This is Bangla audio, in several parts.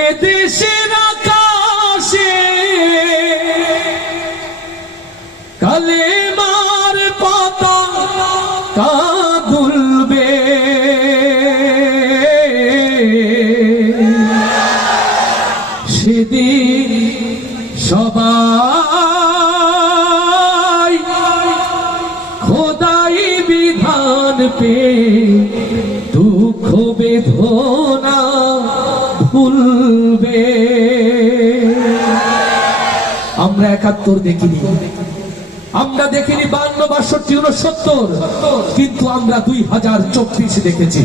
এদেশের আকাশে কালেমার পতাকা দুলবে, সেদিন সবাই খোদাই বিধান পে দুঃখ বেদনা ভুলবে। আমরা ৭১ দেখিনি, আমরা দেখিনি ৫২, ৬২, ৬৯, কিন্তু আমরা ২০২৪ দেখেছি।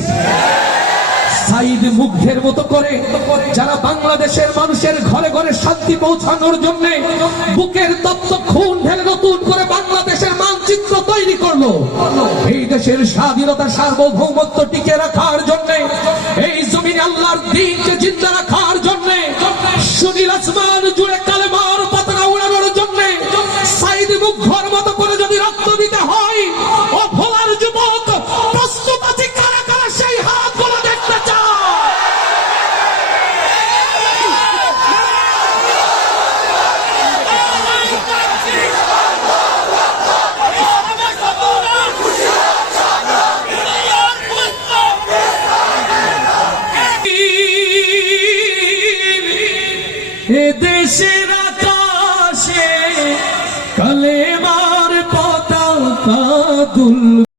সাইদ মুগ্ধের মতো করে যারা বাংলাদেশের মানুষের ঘরে ঘরে শান্তি পৌঁছানোর জন্য বুকের তপ্ত খুন ঢেলে নতুন করে বাংলাদেশের মানচিত্র তৈরি করলো, এই দেশের স্বাধীনতা সার্বভৌমত্ব টিকে রাখার জন্য, এই জমিনে আল্লাহর দ্বীনকে জিন্দা রাখার জন্য, সুনীল আসমান জুড়ে কালেমার পতাকা উড়ানোর জন্য সাইদ মুগ্ধর মতো করে যদি রক্ত দিতে হয়, ও ভোলার যুবক প্রস্তুত আছে কারা কারা সেই হাতগুলো দেখতে চায়। এদেশের আকাশে কালে